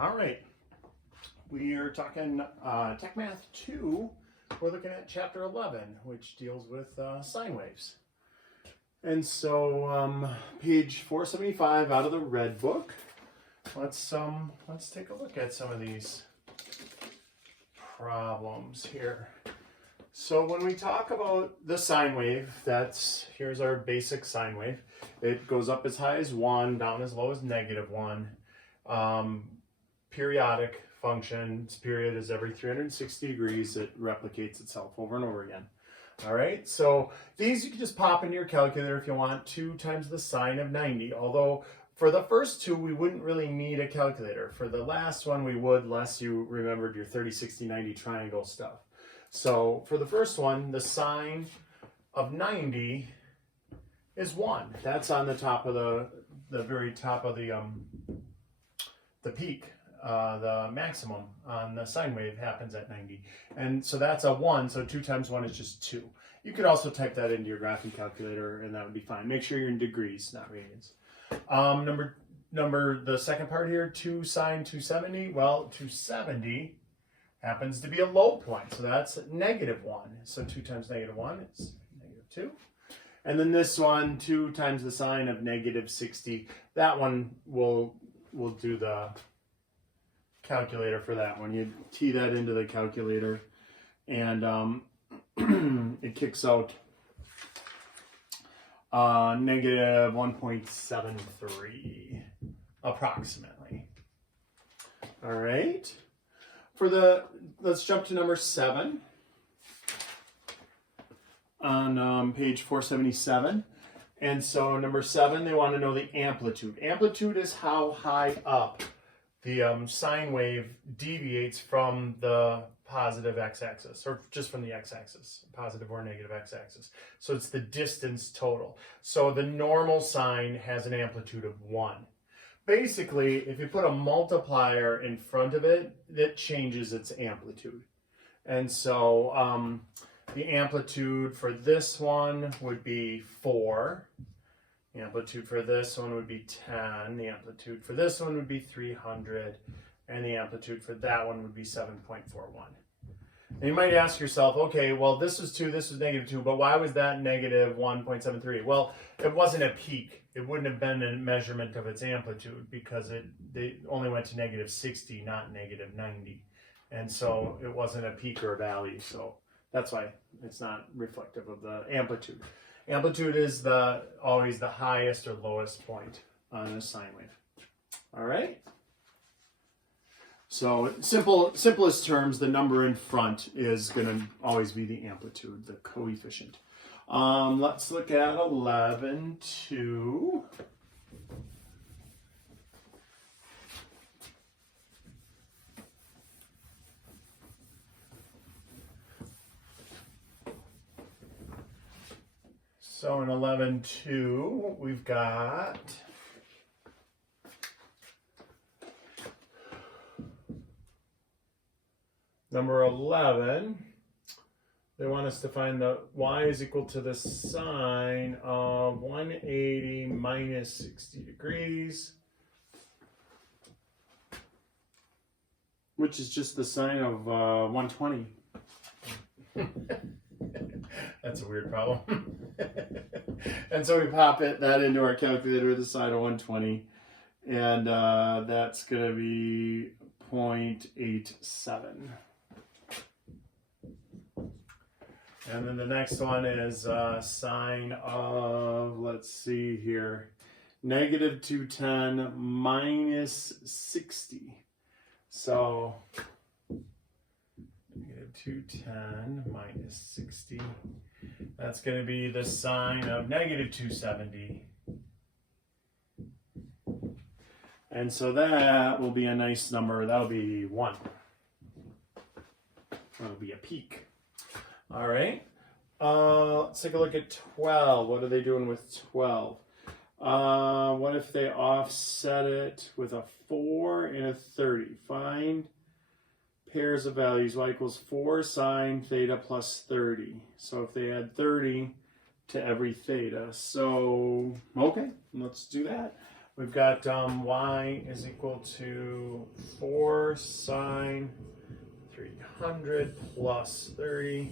All right, we are talking Tech Math 2. We're looking at Chapter 11, which deals with sine waves. And so page 475 out of the red book. Let's take a look at some of these problems here. So when we talk about the sine wave, here's our basic sine wave. It goes up as high as 1, down as low as -1. Periodic function, its period is every 360 degrees. It replicates itself over and over again. All right, so these you can just pop into your calculator if you want. 2 times the sine of 90, although for the first two, we wouldn't really need a calculator. For the last one, we would, unless you remembered your 30, 60, 90 triangle stuff. So for the first one, the sine of 90 is 1. That's on the top of the very top of the peak. The maximum on the sine wave happens at 90. And so that's a 1, so 2 times 1 is just 2. You could also type that into your graphing calculator and that would be fine. Make sure you're in degrees, not radians. The second part here, 2 sine 270. Well, 270 happens to be a low point, so that's -1. So 2 times -1 is -2. And then this one, 2 times the sine of -60. That one we'll do the calculator for that one. You key that into the calculator and it kicks out -1.73 approximately. All right, let's jump to number 7 on page 477. And so number 7, they want to know the amplitude. Amplitude is how high up the sine wave deviates from the positive x-axis, or just from the x-axis, positive or negative x-axis. So it's the distance total. So the normal sine has an amplitude of 1. Basically, if you put a multiplier in front of it, it changes its amplitude. And so the amplitude for this one would be 4. The amplitude for this one would be 10. The amplitude for this one would be 300. And the amplitude for that one would be 7.41. And you might ask yourself, okay, well, this was 2, this was -2, but why was that -1.73? Well, it wasn't a peak. It wouldn't have been a measurement of its amplitude because they only went to -60, not -90. And so it wasn't a peak or a valley. So that's why it's not reflective of the amplitude. Amplitude is always the highest or lowest point on a sine wave. All right. So simplest terms, the number in front is going to always be the amplitude, the coefficient. Let's look at 11.2. So in 11.2, we've got number 11. They want us to find the y is equal to the sine of 180 minus 60 degrees, which is just the sine of 120. That's a weird problem. And so we pop that into our calculator, the sine of 120, and that's going to be 0.87. And then the next one is sine of, let's see here, -210 minus 60. So -210 minus 60. That's going to be the sine of -270. And so that will be a nice number. That'll be 1. That'll be a peak. All right. Let's take a look at 12. What are they doing with 12? What if they offset it with a 4 and a 30? Find pairs of values. Y equals 4 sine theta plus 30. So if they add 30 to every theta. So, okay, let's do that. We've got y is equal to 4 sine 300 plus 30.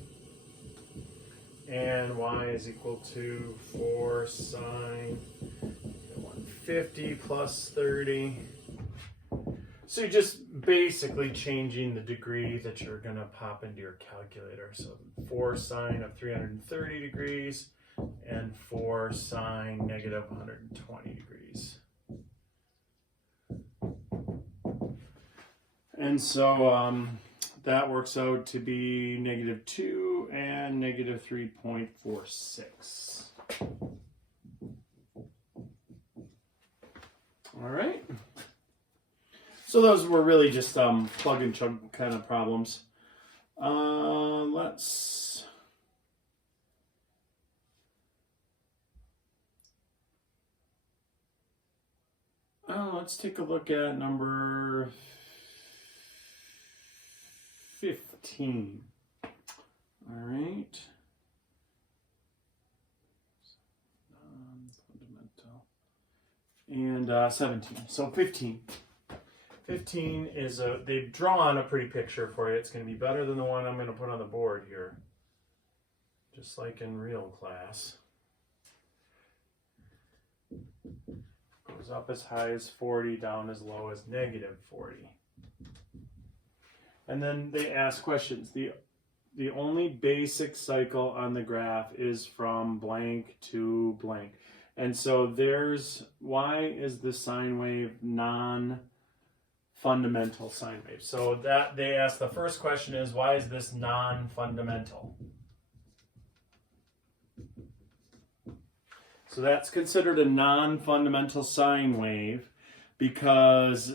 And y is equal to 4 sine 150 plus 30. So you're just basically changing the degree that you're going to pop into your calculator. So 4 sine of 330 degrees and 4 sine negative 120 degrees. And so that works out to be -2 and -3.46. All right. So those were really just plug and chug kind of problems. Let's take a look at number 15. All right. Non-fundamental. And 17. So 15. 15 is they've drawn a pretty picture for you. It's going to be better than the one I'm going to put on the board here. Just like in real class. Goes up as high as 40, down as low as -40. And then they ask questions. The only basic cycle on the graph is from blank to blank. And so why is the sine wave non-fundamental sine wave? So that they ask, the first question is, why is this non-fundamental? So that's considered a non-fundamental sine wave because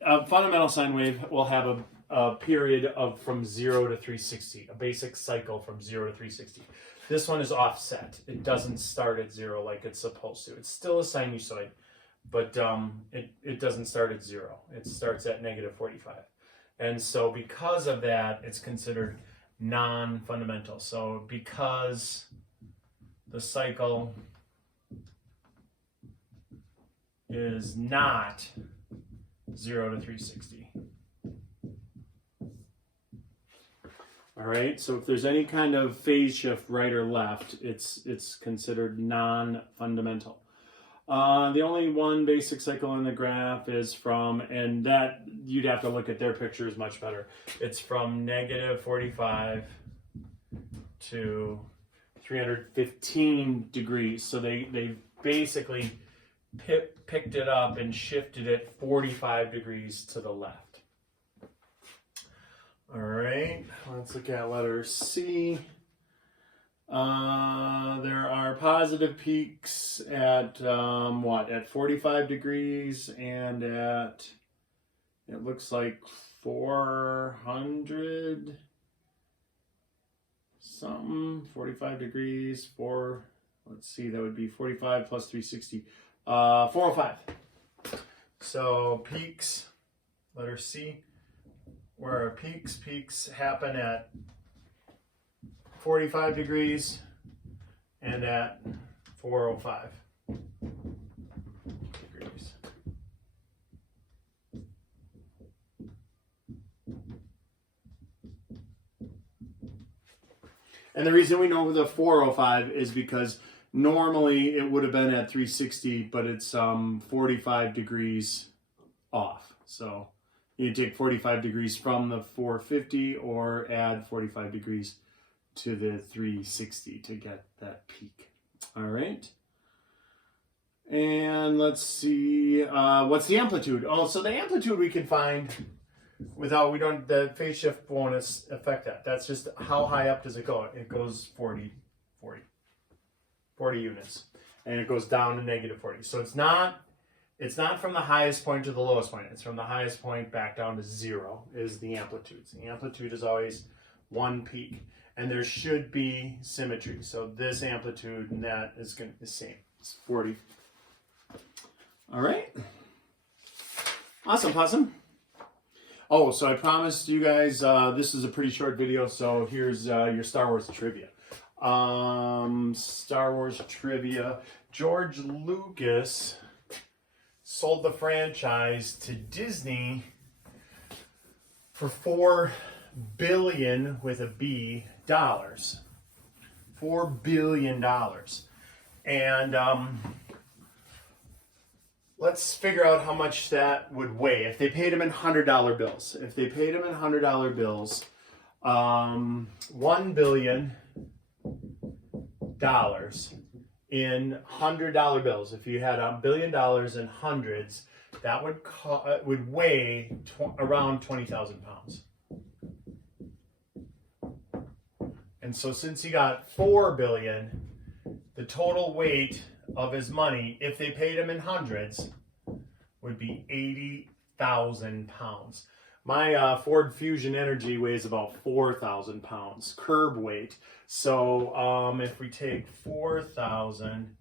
a fundamental sine wave will have a period of from 0 to 360, a basic cycle from 0 to 360. This one is offset. It doesn't start at 0 like it's supposed to. It's still a sinusoid, but it doesn't start at 0. It starts at -45. And so because of that, it's considered non-fundamental. So because the cycle is not 0 to 360. All right, so if there's any kind of phase shift right or left, it's considered non-fundamental. The only one basic cycle in the graph is from, and that you'd have to look at their pictures much better. It's from -45 to 315 degrees. So they basically picked it up and shifted it 45 degrees to the left. All right, let's look at letter C. There are positive peaks at at 45 degrees and at, it looks like 400 something, 45 degrees, let's see, that would be 45 plus 360, 405. So peaks, letter C, where peaks happen at 45 degrees and at 405 degrees. And the reason we know the 405 is because normally it would have been at 360, but it's 45 degrees off. So you take 45 degrees from the 450 or add 45 degrees to the 360 to get that peak. All right. And let's see, what's the amplitude? Oh, so the amplitude we can find the phase shift won't affect that. That's just how high up does it go? It goes 40 units. And it goes down to -40. So it's not from the highest point to the lowest point. It's from the highest point back down to 0 is the amplitude. So the amplitude is always one peak. And there should be symmetry. So this amplitude and that is going to be the same. It's 40. All right. Awesome. Oh, so I promised you guys this is a pretty short video. So here's your Star Wars trivia. Star Wars trivia. George Lucas sold the franchise to Disney for $4 billion with a B dollars. $4 billion. And let's figure out how much that would weigh if they paid him in $100 bills. If they paid him in $100 bills, $1 billion in $100 bills. If you had $1 billion in hundreds, that would weigh around 20,000 pounds. And so since he got $4 billion, the total weight of his money, if they paid him in hundreds, would be 80,000 pounds. My Ford Fusion Energy weighs about 4,000 pounds, curb weight. So if we take 4,000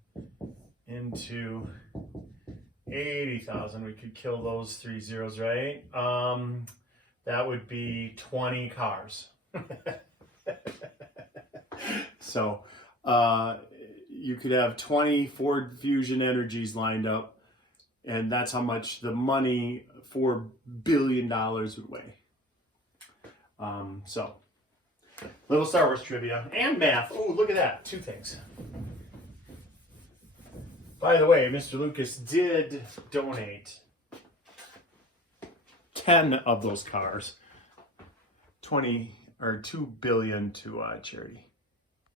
into 80,000, we could kill those 3 zeros, right? That would be 20 cars. So you could have 20 Ford Fusion Energies lined up, and that's how much the money, $4 billion would weigh. So, little Star Wars trivia and math. Oh, look at that. 2 things. By the way, Mr. Lucas did donate 10 of those cars, 2 billion to charity.